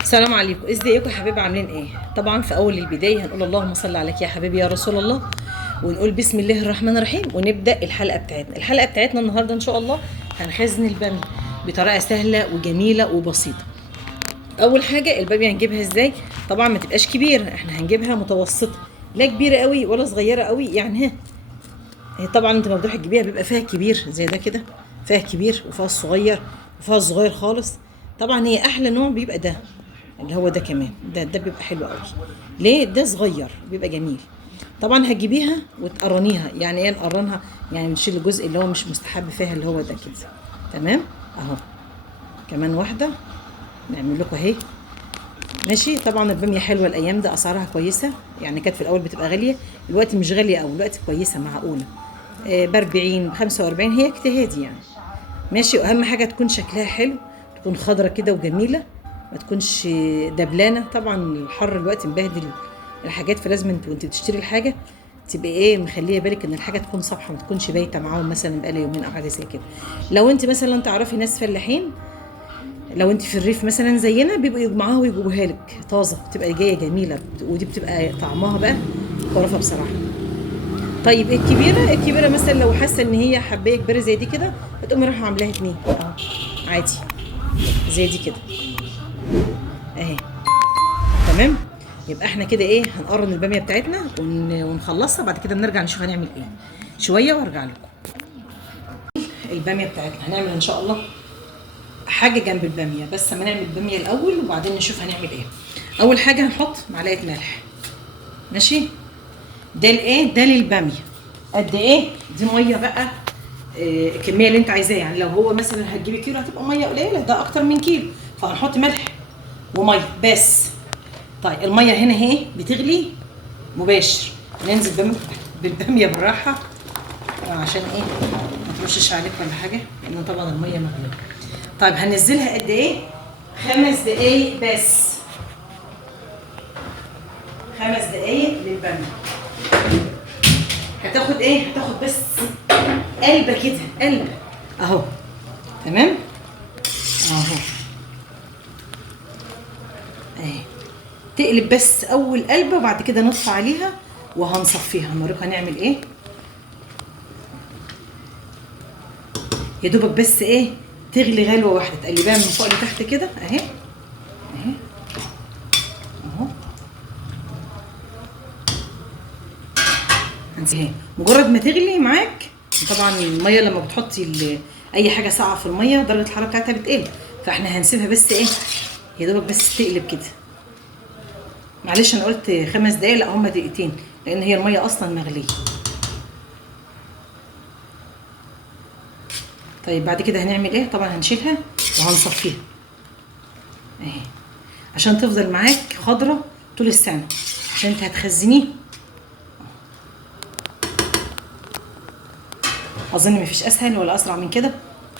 السلام عليكم، ازيكم يا حبايبي؟ عاملين ايه؟ طبعا في اول البدايه هنقول اللهم صل عليك يا حبيبي يا رسول الله، ونقول بسم الله الرحمن الرحيم، ونبدا الحلقه بتاعتنا النهارده ان شاء الله. هنخزن الباميه بطريقه سهله وجميله وبسيطه. اول حاجه الباميه هنجيبها ازاي؟ طبعا ما تبقاش كبيره، احنا هنجيبها متوسطه، لا كبيره قوي ولا صغيره قوي، يعني هي طبعا انت لما بتروح تجيبيها بيبقى فيها كبير زي ده كده، فيها كبير وفيها الصغير وفيها الصغير خالص. طبعا هي احلى نوع بيبقى ده، اللي هو ده كمان، ده بيبقى حلو قوي. ليه؟ ده صغير بيبقى جميل. طبعا هتجيبيها وتقرنيها، يعني ايه نقرنها؟ يعني نشيل الجزء اللي هو مش مستحب فيها، اللي هو ده كده. تمام اهو. كمان واحده نعمل لكم اهي. ماشي. طبعا الباميه حلوه الايام ده، اسعارها كويسه، يعني كانت في الاول بتبقى غاليه، دلوقتي مش غاليه قوي، دلوقتي كويسه معقوله. ب 40 ب 45 هي اجتهادي يعني. ماشي. واهم حاجه تكون شكلها حلو، تكون خضرة كده وجميله، ما تكونش دبلانه. طبعا الحر دلوقتي مبهدل الحاجات، فلازم انت وانت بتشتري الحاجه تبقى ايه، مخليه بالك ان الحاجه تكون صبحه، ما تكونش بايته معاهم مثلا بقالها يومين او حاجه زي كده. لو انت مثلا تعرفي ناس فلاحين، لو انت في الريف مثلا زينا، بيبقوا يجمعوها ويجيبوها لك طازه، بتبقى جايه جميله، ودي بتبقى طعمها بقى خرافه بصراحه. طيب الكبيره مثلا لو حاسه ان هي حبايه كبيره زي دي كده، بتقوم رايحه عاملاها اتنين اهو، عادي، زي دي كده اهي. تمام. يبقى احنا كده ايه، هنقرن الباميه بتاعتنا ونخلصها، بعد كده نرجع نشوف هنعمل ايه شويه وارجع لكم. الباميه بتاعتنا هنعمل ان شاء الله حاجه جنب الباميه، بس اما نعمل الباميه الاول وبعدين نشوف هنعمل ايه. اول حاجه هنحط معلقه ملح. ماشي. ده الايه، ده للباميه. قد ايه؟ دي ميه بقى، الكميه اللي انت عايزاها، يعني لو هو مثلا هتجيبي كيلو هتبقى ميه قليله، ده اكتر من كيلو، فهنحط ملح وميه بس. طيب الميه هنا اهي بتغلي مباشر، ننزل بالباميه بالراحه، عشان ايه ما ترشش عليك ولا حاجه، لان طبعا الميه مغليه. طيب هنزلها قد ايه؟ 5 دقايق بس، 5 دقايق للباميه. هتاخد ايه؟ هتاخد بس قلبه كده، قلبه اهو. تمام اهو. اهي تقلب بس اول قلبه، وبعد كده نطفي عليها وهنصفيها، هنوريكم هنعمل ايه. يا دوبك بس ايه، تغلي غلوه واحده، تقلبيها من فوق لتحت كده اهي، اهي اهو. اهي مجرد ما تغلي معاك، طبعا الميه لما بتحطي اي حاجه ساقعه في الميه درجه الحراره بتاعتها بتقل، فاحنا هنسيبها بس ايه، يا دوبك بس تقلب كده. معلش انا قلت 5 دقايق، لا هما دقيقتين، لان هي الميه اصلا مغليه. طيب بعد كده هنعمل ايه؟ طبعا هنشيلها وهنصفيها اهي، عشان تفضل معاك خضره طول السنه، عشان انت هتخزنيه. اظن مفيش اسهل ولا اسرع من كده.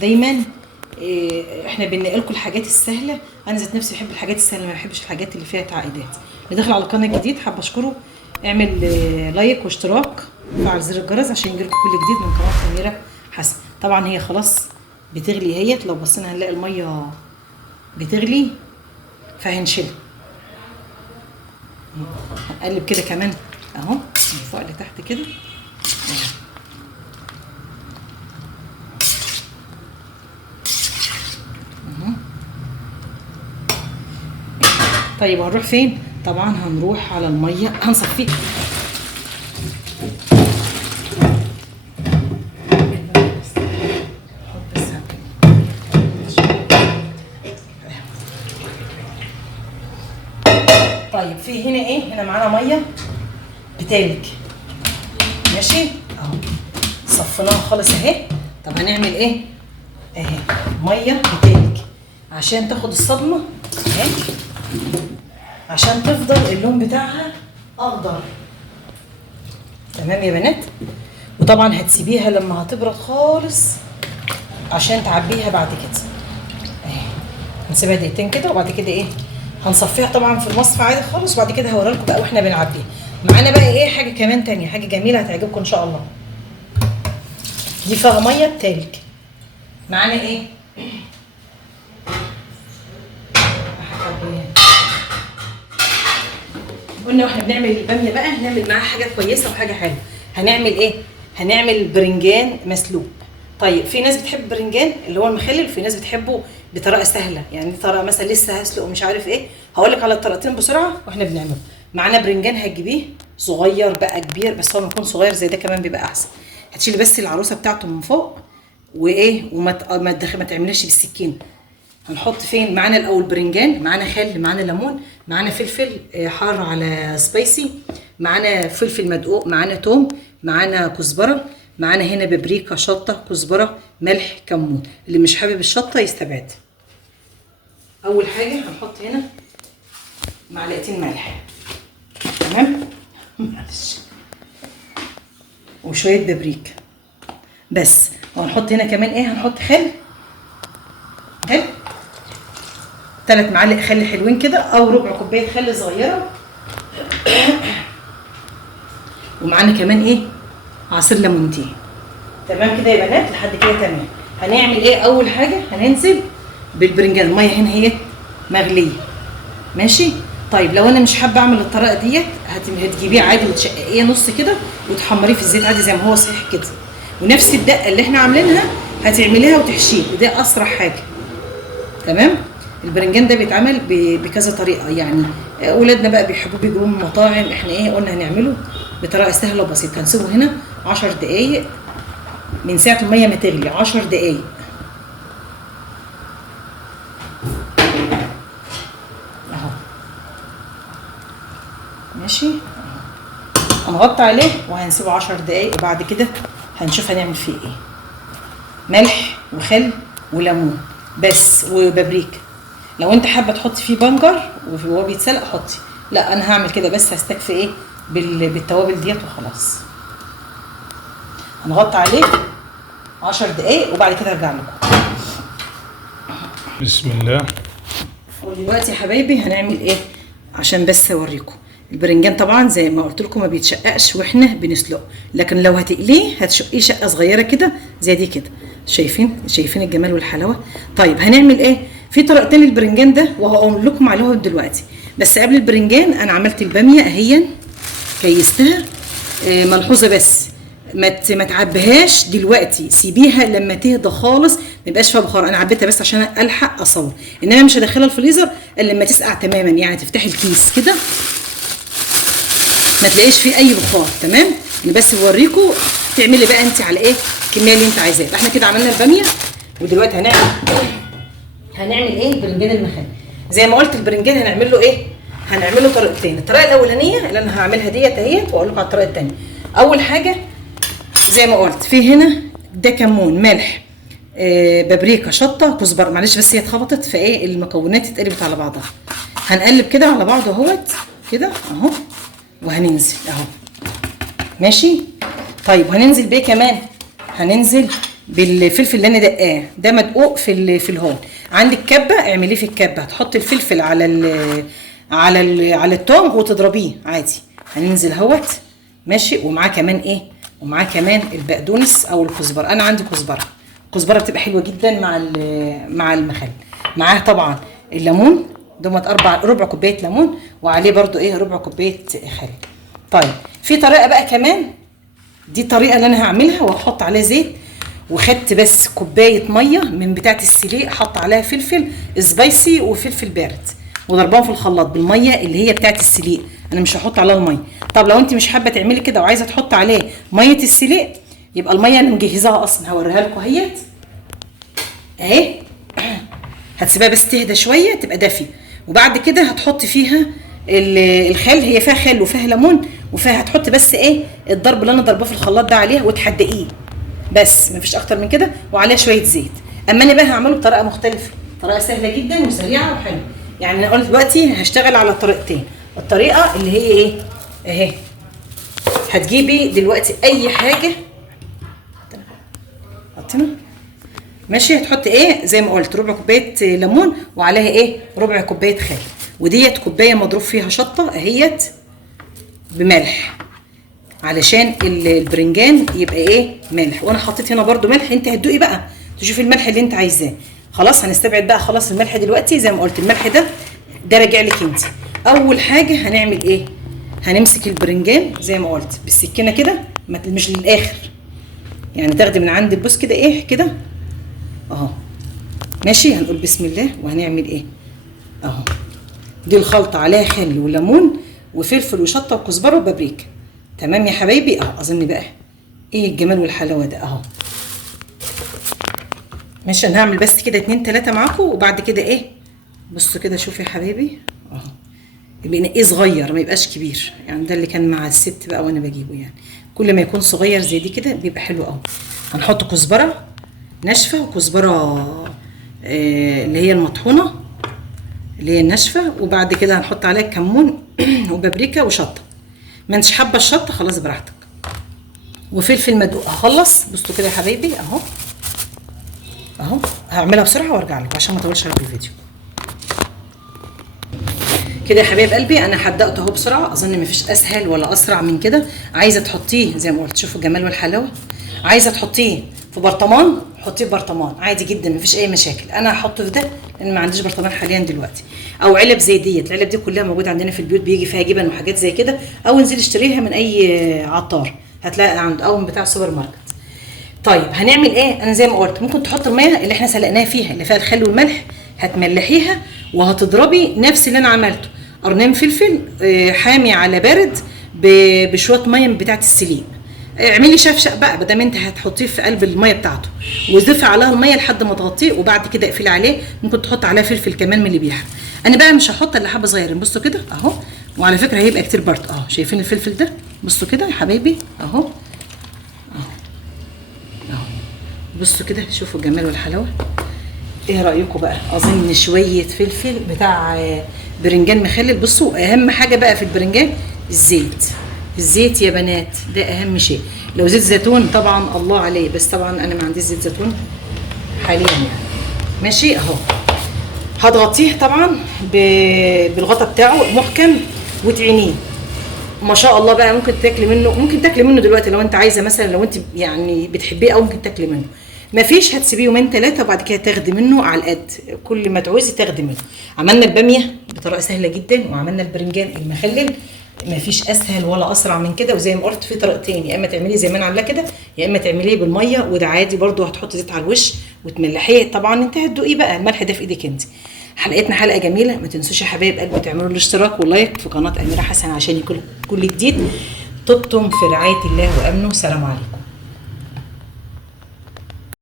دايما احنا بننقل لكم الحاجات السهله، انا ذات نفسي بحب الحاجات السهله، ما بحبش الحاجات اللي فيها تعقيدات. اللي داخل على القناه الجديد حابه اشكره، اعمل لايك واشتراك وفعل زر الجرس عشان يجيلكم كل جديد من قناه أميرة حسن. طبعا هي خلاص بتغلي اهيت، لو بصينا هنلاقي الميه بتغلي، فهنشيلها. هنقلب كده كمان اهو، من فوق لتحت كده اهو. طيب هنروح فين؟ طبعا هنروح على الميه هنصفيها. طيب في هنا ايه، هنا معانا ميه بتلج. ماشي اهو، صفيناها خالص اهي. طب هنعمل ايه؟ اهي ميه بتلج عشان تاخد الصدمه اهي، عشان تفضل اللون بتاعها اخضر. تمام يا بنات. وطبعا هتسيبيها لما هتبرد خالص عشان تعبيها بعد كده اهي. هنسيبها دقيقتين كده، وبعد كده ايه، هنصفيها طبعا في المصفى عادي خالص، وبعد كده هوريلكم بقى واحنا بنعبيها. معانا بقى ايه حاجه كمان تانية، حاجه جميله هتعجبكم ان شاء الله. دي فيها ميه بتلج. معانا ايه؟ قلنا واحنا بنعمل الباميه بقى هنعمل معاها حاجه كويسه وحاجه حلوه. هنعمل ايه؟ هنعمل برنجان مسلوق. طيب في ناس بتحب البرنجان اللي هو المخلل، وفي ناس بتحبه بطريقه سهله، يعني طريقه مثلا لسه هسلق ومش عارف ايه. هقول لك على الطريقتين بسرعه واحنا بنعمله. معانا برنجان هتجيبيه صغير بقى كبير، بس هو لما يكون صغير زي ده كمان بيبقى احسن. هتشيلي بس العروسه بتاعته من فوق وايه، وما تعملهاش بالسكين. هنحط فين معانا الاول برنجان، معانا خل، معانا ليمون، معانا فلفل حار على سبايسي، معانا فلفل مدقوق، معانا توم، معانا كزبره، معانا هنا بابريكا، شطه، كزبره، ملح، كمون. اللي مش حابب الشطه يستبعد. اول حاجه هنحط هنا معلقتين ملح، تمام. معلش. وشويه بابريكا بس. وهنحط هنا كمان ايه، هنحط خل، 3 معالق خل حلوين كده، او ربع كوبايه خل صغيره. ومعانا كمان ايه، عصير ليمونتين. تمام كده يا بنات، لحد كده تمام. هنعمل ايه؟ اول حاجه هننزل بالبرنجان. الميه هنا هي مغليه، ماشي. طيب لو انا مش حابه اعمل الطريقه ديت، هتجيبيه عادي وتشققيه نص كده وتحمريه في الزيت عادي زي ما هو صحيح كده. ونفس الدقه اللي احنا عاملينها هتعمليها وتحشيه، وده اسرع حاجه. تمام. البرنجان ده بيتعمل بكذا طريقه، يعني اولادنا بقى بيحبوه بيجيبوه من المطاعم. احنا ايه قلنا هنعمله بطريقه سهله وبسيطه. هنسيبه هنا 10 دقايق من ساعه الميه ما تغلي، 10 دقايق اهو، ماشي. هنغطي عليه وهنسيبه 10 دقايق، وبعد كده هنشوف هنعمل فيه ايه. ملح وخل وليمون بس، وبابريكا. لو انت حابه تحطي فيه بنجر وهو بيتسلق حطي، لا انا هعمل كده بس، هستكفي ايه بالتوابل ديت وخلاص. هنغطي عليه 10 دقايق وبعد كده ارجع لكم. بسم الله. ودلوقتي يا حبايبي هنعمل ايه عشان بس اوريكم. البرنجان طبعا زي ما قلت لكم ما بيتشققش واحنا بنسلقه، لكن لو هتقليه هتشقيه شقه صغيره كده زي دي كده. شايفين الجمال والحلاوه. طيب هنعمل ايه؟ في طريقتين للبرنجان ده وهقول لكم عليهم دلوقتي. بس قبل البرنجان انا عملت الباميه اهي، كيستها. ملحوظه بس، ما تعبيهاش دلوقتي، سيبيها لما تهدى خالص، ما يبقاش فيها بخار. انا عبيتها بس عشان الحق اصور، انما مش هدخلها الفريزر الا لما تسقع تماما، يعني تفتحي الكيس كده ما تلاقيش فيه اي بخار. تمام. انا بس بوريكم تعملي بقى انت على ايه الكميه اللي انت عايزاها. احنا كده عملنا الباميه، ودلوقتي هنعمل ايه البرنجان المخلل. زي ما قلت البرنجان هنعمل له ايه، هنعمل له طريقتين. الطريقه الاولانيه اللي انا هعملها ديت اهيت، واقول لكم على الطريقه الثانيه. اول حاجه زي ما قلت في هنا ده كمون، ملح، بابريكا، شطه، كزبره. معلش بس هي اتخبطت فايه المكونات اتقلبت على بعضها. هنقلب كده على بعض اهوت كده اهو، وهننزل اهو، ماشي. طيب هننزل بايه كمان؟ هننزل بالفلفل اللي انا دقاه، ده مدقوق في الهون. عندك كبه اعمليه في الكبه، هتحطي الفلفل على التوم وتضربيه عادي. هننزل اهوت، ماشي. ومعاه كمان ايه، ومعاه كمان البقدونس او الكزبره. انا عندي كزبره بتبقى حلوه جدا مع المخلل. معاه طبعا الليمون دومت ربع كوبايه ليمون، وعليه برده ايه ربع كوبايه خل. طيب في طريقه بقى كمان، دي الطريقه اللي انا هعملها، وهحط عليها زيت. وخدت بس كوبايه ميه من بتاعه السليق، حط عليها فلفل سبايسي وفلفل بارد، وضربهم في الخلاط بالميه اللي هي بتاعه السليق. انا مش هحط عليها الميه. طب لو انت مش حابه تعملي كده وعايزه تحط عليه ميه السليق، يبقى الميه انا مجهزاها اصلا، هوريها لكم اهيت اهي. هتسيبها بس تهدى شويه تبقى دافيه، وبعد كده هتحط فيها الخل. هي فيها خل وفيها ليمون وفيها، هتحط بس ايه الضرب اللي انا ضرباه في الخلاط ده عليها وتحدقيه بس، مفيش اكتر من كده، وعليها شويه زيت. اما انا بقى هعمله بطريقه مختلفه، طريقه سهله جدا وسريعه وحلوه. يعني انا قلت دلوقتي هشتغل على طريقتين. الطريقه اللي هي ايه اهي، هتجيبي دلوقتي اي حاجه حطينا، ماشي. هتحط ايه زي ما قلت ربع كوبايه ليمون، وعليها ايه ربع كوبايه خل، وديت كوبايه مضروب فيها شطه اهيت بملح، علشان البرنجان يبقى ايه ملح. وانا حطيت هنا برده ملح، انت هتدوقي بقى تشوفي الملح اللي انت عايزاه. خلاص هنستبعد بقى خلاص الملح دلوقتي. زي ما قلت الملح ده راجع لك انت. اول حاجه هنعمل ايه، هنمسك البرنجان زي ما قلت بالسكينه كده، مش للاخر يعني، تاخدي من عند البوس كده ايه كده اهو. ماشي، هنقول بسم الله وهنعمل ايه اهو. دي الخلطه عليها خل وليمون وفلفل وشطه وكزبره وبابريكا. تمام يا حبايبي اهو. اظن بقى ايه الجمال والحلاوه ده اهو. ماشي، انا هعمل بس كده 2 3 معاكم وبعد كده ايه بصوا كده شوفوا يا حبايبي اهو. يبقى ايه صغير ما يبقاش كبير يعني، ده اللي كان مع الست بقى وانا بجيبه يعني. كل ما يكون صغير زي دي كده بيبقى حلو قوي. هنحط كزبره ناشفه وكزبره اللي هي المطحونه اللي هي الناشفه، وبعد كده هنحط عليها كمون وبابريكا وشطه. ما انتش حابه الشطه خلاص براحتك، وفلفل مدقوق. هخلص بصوا كده يا حبايبي اهو اهو. هعملها بسرعه وارجع لكم عشان ما اطولش عليكم الفيديو. كده يا حبايب قلبي انا حدقت اهو بسرعه. اظن مفيش اسهل ولا اسرع من كده. عايزه تحطيه زي ما قلت، شوفوا الجمال والحلاوه. عايزه تحطيه في برطمان حطيه في برطمان عادي جدا مفيش اي مشاكل. انا هحطه في ده لان ما عنديش برطمان حاليا دلوقتي، او علب زي ديت. العلب دي كلها موجوده عندنا في البيوت، بيجي فيها جبن وحاجات زي كده، او انزلي اشتريها من اي عطار هتلاقي عند او من بتاع السوبر ماركت. طيب هنعمل ايه؟ انا زي ما قلت ممكن تحط الميه اللي احنا سلقناها فيها اللي فيها الخل والملح، هتملحيها وهتضربي نفس اللي انا عملته، قرنين فلفل حامي على بارد بشويه ميه بتاعه السليق. اعملي شفشق بقى بدل ما انت هتحطيه في قلب الميه بتاعته، وضيفي عليها الميه لحد ما تغطيه، وبعد كده اقفلي عليه. ممكن تحط عليه فلفل كمان من اللي بيحرق. انا بقى مش هحط الا حبه صغيرين بصوا كده اهو. وعلى فكره هيبقى كتير برضه اهو. شايفين الفلفل ده؟ بصوا كده يا حبايبي اهو اهو. بصوا كده شوفوا الجمال والحلاوه. ايه رايكم بقى؟ اظن شويه فلفل بتاع برنجان مخلل. بصوا اهم حاجه بقى في البرنجان الزيت. الزيت يا بنات ده اهم شيء. لو زيت زيتون طبعا الله عليه، بس طبعا انا ما عنديش زيت زيتون حاليا يعني. ماشي اهو. هتغطيه طبعا بالغطا بتاعه محكم وتعينيه. ما شاء الله بقى ممكن تاكلي منه، ممكن تاكلي منه دلوقتي لو انت عايزه، مثلا لو انت يعني بتحبيه او ممكن تاكلي منه. ما فيش هتسيبيه يومين 3 وبعد كده تاخدي منه على القد، كل ما تعوزي تاخدي منه. عملنا الباميه بطريقه سهله جدا، وعملنا البرنجان المخلل. ما فيش اسهل ولا اسرع من كده. وزي ما قلت في طريقتين، يا اما تعمليه زي ما انا عاملاه كده، يا اما تعمليه بالميه وده عادي برده. هتحطي زيت على الوش وتملحيه. طبعا انت هتدوقيه بقى، الملح ده في ايدك انت. حلقتنا حلقه جميله. ما تنسوش يا حبايب قلبي تعملوا الاشتراك واللايك في قناه اميره حسن عشان يكون كل جديد. طبتم في رعايه الله وامنه. سلام عليكم.